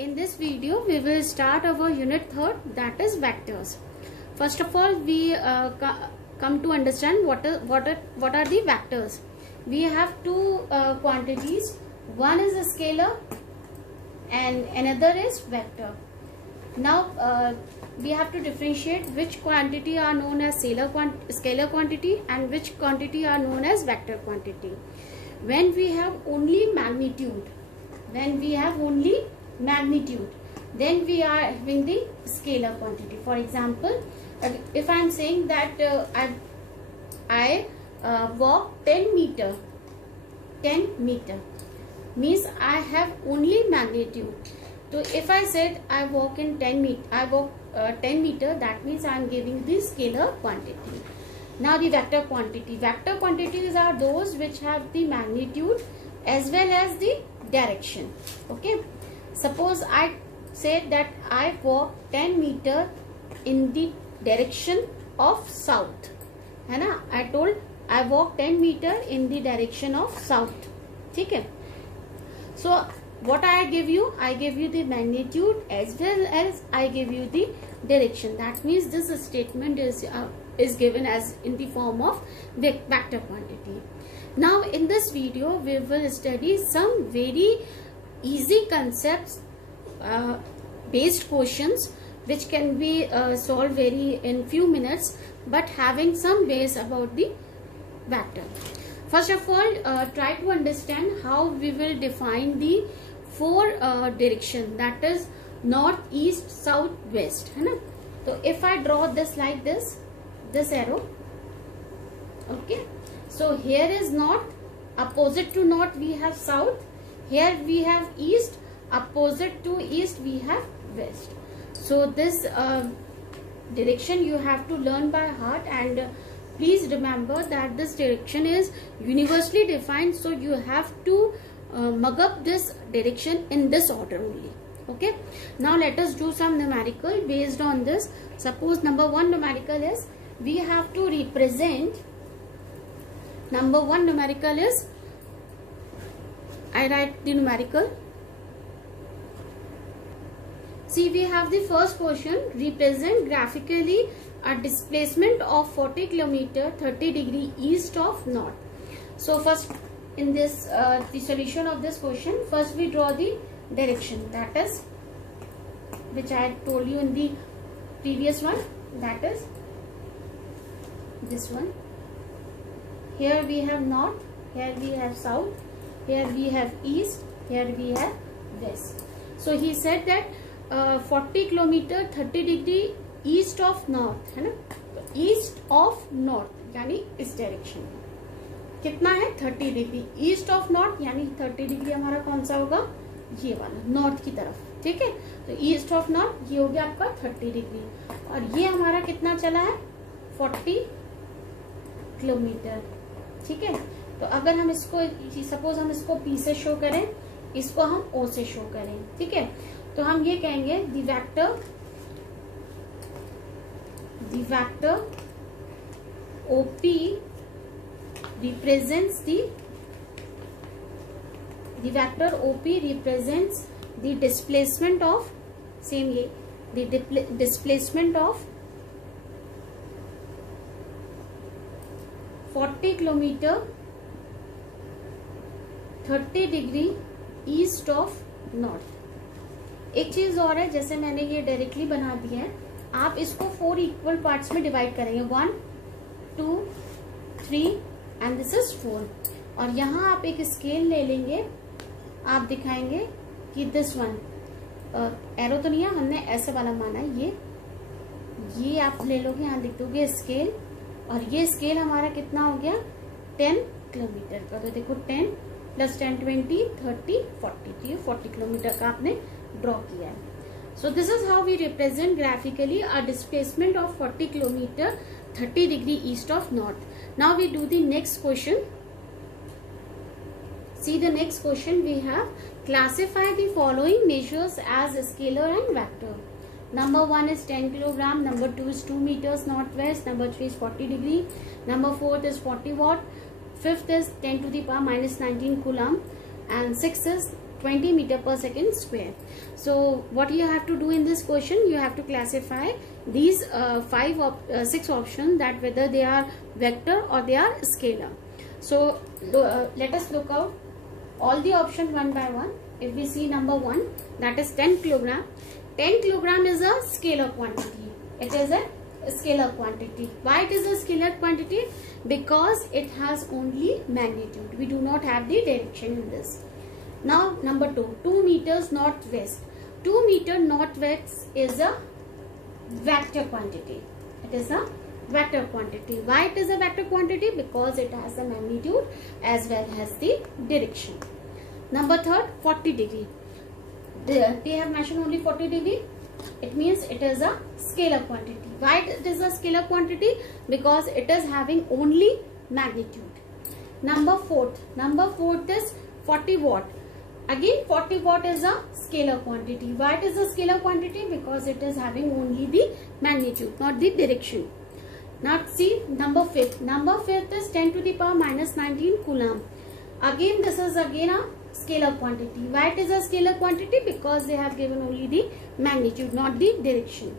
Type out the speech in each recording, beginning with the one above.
in this video we will start our unit 3rd, that is vectors. First of all, we come to understand what are the vectors. We have two quantities. One is a scalar and another is vector. Now we have to differentiate which quantity are known as scalar quantity and which quantity are known as vector quantity. When we have only magnitude, then we are having the scalar quantity. For example, if I am saying that I walk 10 meter means I have only magnitude. So if I said I walk 10 meter, that means I am giving the scalar quantity. Now the vector quantity. Vector quantities are those which have the magnitude as well as the direction. Okay. Suppose I said that I walk 10 meter in the direction of south. है ना? I told I walk 10 meter in the direction of south. ठीक है? So what I give you? I give you the magnitude as well as I give you the direction. That means this statement is given as in the form of vector quantity. Now in this video we will study some very easy concepts based questions which can be solved in few minutes, but having some base about the vector. First of all, try to understand how we will define the four direction, that is north, east, south, west. है ना? So if I draw this like this arrow, okay. So here is north, opposite to north we have south. Here we have east, opposite to east we have west. So this direction you have to learn by heart, and please remember that this direction is universally defined. So you have to mug up this direction in this order only. Okay. Now let us do some numerical based on this. Suppose number 1 numerical is, we have to represent, number 1 numerical is, I write the numerical. See, we have the first question, represent graphically a displacement of 40 km 30 degree east of north. So first in this the solution of this question, first we draw the direction, that is, which I told you in the previous one, that is this one. Here we have north, here we have south, here we have east, here we have west. So he said that 40 km 30 degree east of north, है ना? तो east of north यानी इस direction में कितना है 30 degree. East of north यानी 30 degree हमारा कौन सा होगा, ये वाला नॉर्थ की तरफ. ठीक है, तो ईस्ट ऑफ नॉर्थ ये हो गया आपका 30 डिग्री, और ये हमारा कितना चला है 40 किलोमीटर. ठीक है, तो अगर हम इसको सपोज हम इसको P से शो करें, इसको हम O से शो करें. ठीक है, तो हम ये कहेंगे the vector OP represents the vector OP represents the displacement of, same ये, the displacement of 40 kilometer 30 degree east of north. एक चीज और है, जैसे मैंने ये डायरेक्टली बना दिया है, आप इसको 4 इक्वल पार्ट्स में डिवाइड करेंगे, 1 2 3 एंड दिस इज 4. और यहाँ आप एक स्केल ले लेंगे, आप दिखाएंगे कि दिस वन एरो तो नहीं है, हमने ऐसे वाला माना है, ये आप ले लोगे, यहाँ लिख दोगे स्केल, और ये स्केल हमारा कितना हो गया 10 किलोमीटर का. तो देखो 10 + 10 20 30 40, तो ये 40 किलोमीटर का आपने ड्रॉ किया है. So this is how we represent graphically a displacement of 40 kilometer 30 degree east of north. Now we do the next question. See the next question we have, classify the following measures as scalar and vector. Number 1 is 10 kilogram, number 2 is 2 meters northwest, number 3 is 40 degree, number 4 is 40 watt, 5th is 10 to the power minus 19 coulomb, and 6th is 20 meter per second square. So what you have to do in this question, you have to classify these 6 options, that whether they are vector or they are scalar. So let us look out all the option one by one. If we see number 1, that is 10 kilogram. 10 kilogram is a scalar quantity. It is a scalar quantity. Why it is a scalar quantity? Because it has only magnitude. We do not have the direction in this. Now number 2, 2 meters northwest. 2 meter northwest is a vector quantity. It is a vector quantity. Why it is a vector quantity? Because it has a magnitude as well as the direction. Number 3, 40 degree. They have mentioned only 40 degree. It means it is a scalar quantity. Why it is a scalar quantity? Because it is having only magnitude. Number 4 is 40 watt. Again 40 watt is a scalar quantity. Why it is a scalar quantity? Because it is having only the magnitude, not the direction. Now see number 5. Number 5 is 10 to the power minus 19 coulomb. Again this is again a scalar quantity. Why it is a scalar quantity? Because they have given only the magnitude, not the direction.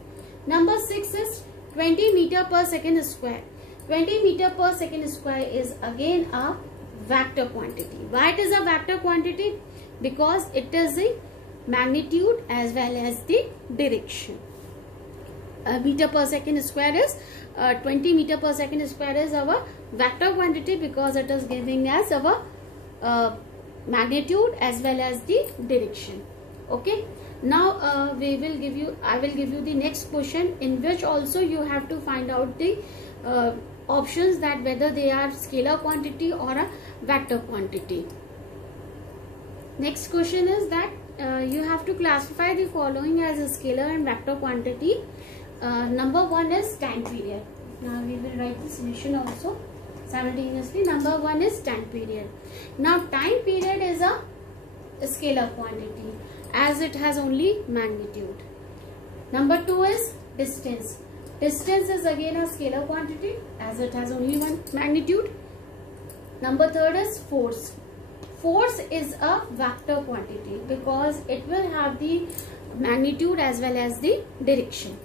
Number 6 is 20 meter per second square. 20 meter per second square is again a vector quantity. Why it is a vector quantity? Because it is the magnitude as well as the direction. Meter per second square is 20 meter per second square is our vector quantity, because it is giving us our magnitude as well as the direction. Okay, now I will give you the next question, in which also you have to find out the options, that whether they are scalar quantity or a vector quantity. Next question is that you have to classify the following as a scalar and vector quantity. Number 1 is time period. Now we will write the solution also simultaneously. Number 1 is time period. Now time period is a scalar quantity as it has only magnitude. Number 2 is distance. Distance is again a scalar quantity as it has only one magnitude. Number 3 is force. Force is a vector quantity because it will have the magnitude as well as the direction.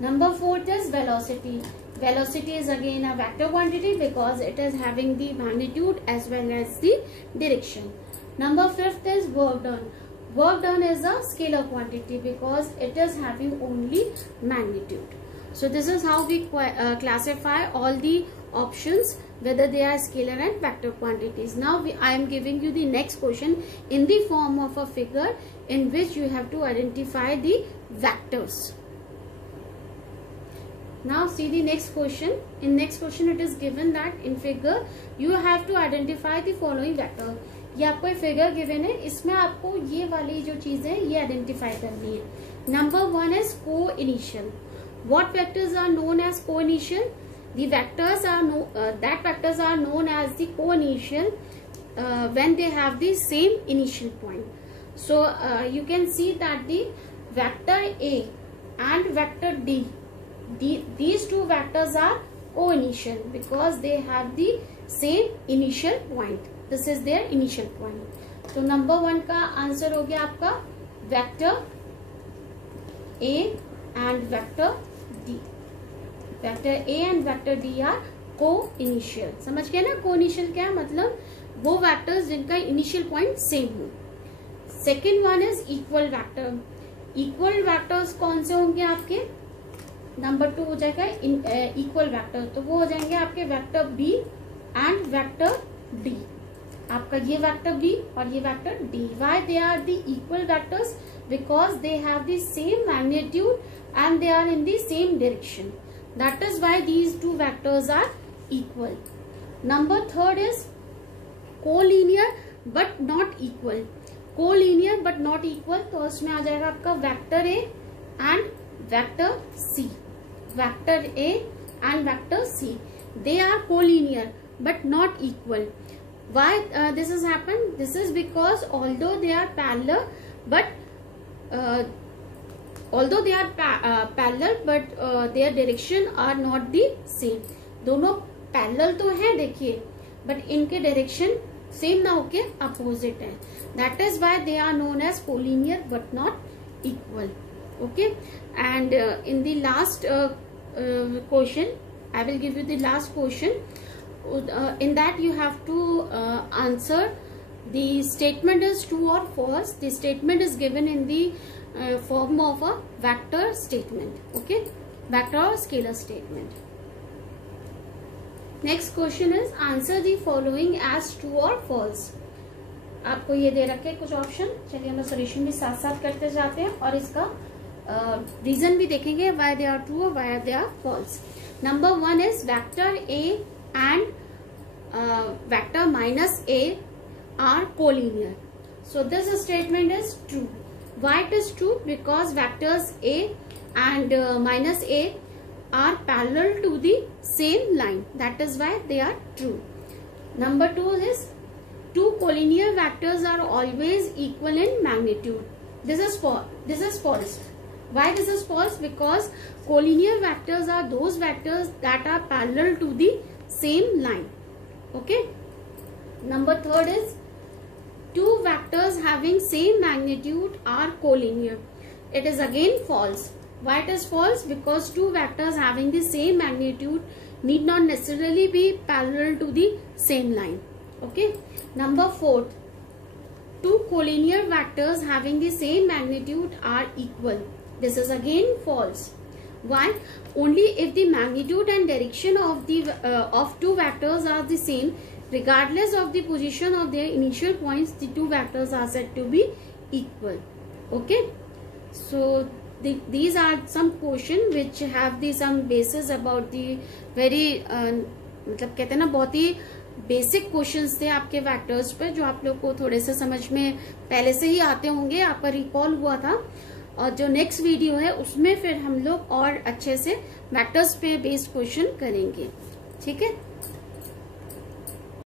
Number 4 is velocity. Velocity is again a vector quantity because it is having the magnitude as well as the direction. Number 5 is work done. Work done is a scalar quantity because it is having only magnitude. So this is how we classify all the options, whether they are scalar and vector quantities. Now I am giving you the next question in the form of a figure in which you have to identify the vectors. Now see the next question. In next question it is given that in figure you have to identify the following vector. ये आपको एक figure given है, इसमें आपको ये वाली जो चीजें ये आइडेंटिफाई करनी है. Number 1 is co-initial. What vectors are known as co-initial? The vectors are known as the co-initial when they have the same initial point. So you can see that the vector A and vector D, these two vectors are co-initial because they have the same initial point. This is their initial point. So number 1 का answer हो गया आपका vector A and vector D. Vector A and vector D are co-initial. समझ गए ना co-initial क्या है? मतलब वो vectors जिनका initial point same हो. Second one is equal vector. Equal vectors कौन से होंगे आपके? नंबर 2 हो जाएगा equal vector. तो वो हो जाएंगे आपके vector B and vector D. आपका ये वेक्टर B और ये vector D. Why they are the equal vectors? Because they have the same magnitude and they are in the same direction. That is why these two vectors are equal. Number 3 is collinear but not equal. Collinear but not equal, तो उसमें आ जाएगा आपका vector A and vector C. Vector A and vector C. They are collinear but not equal. Why this has happened? This is because although they are parallel but their direction are not the same. दोनों parallel तो हैं देखिए, but इनके direction same ना होके opposite है, that is why they are known as collinear but not equal. Okay, and in the last question I will give you the last question. In that you have to answer the statement is true or false. The statement is given in the form of a vector statement. Okay, vector or scalar statement. Next question is answer the following as true or false. आपको ये दे रखे कुछ option. चलिए हम solution भी साथ साथ करते जाते हैं और इसका रीजन भी देखेंगे why they are true or why they are false. Number 1 is vector A and vector minus A are collinear. So this statement is true. Why it is true? Because vectors A and minus A are parallel to the same line. That is why they are true. Number 2 is two collinear vectors are always equal in magnitude. This is false. Why this is false? Because collinear vectors are those vectors that are parallel to the same line. Okay. Number 3 is two vectors having same magnitude are collinear. It is again false. Why it is false? Because two vectors having the same magnitude need not necessarily be parallel to the same line. Okay. Number 4, two collinear vectors having the same magnitude are equal. This is again false. Why? Only if the magnitude and direction of the of two vectors are the same, regardless of the position of their initial points, the two vectors are said to be equal. Okay. So these are some questions which have the some basis about the very मतलब कहते हैं ना बहुत ही basic questions थे आपके vectors पे, जो आप लोग को थोड़े से समझ में पहले से ही आते होंगे, आपका रिकॉल हुआ था. और जो नेक्स्ट वीडियो है उसमें फिर हम लोग और अच्छे से वेक्टर्स पे बेस्ड क्वेश्चन करेंगे. ठीक है.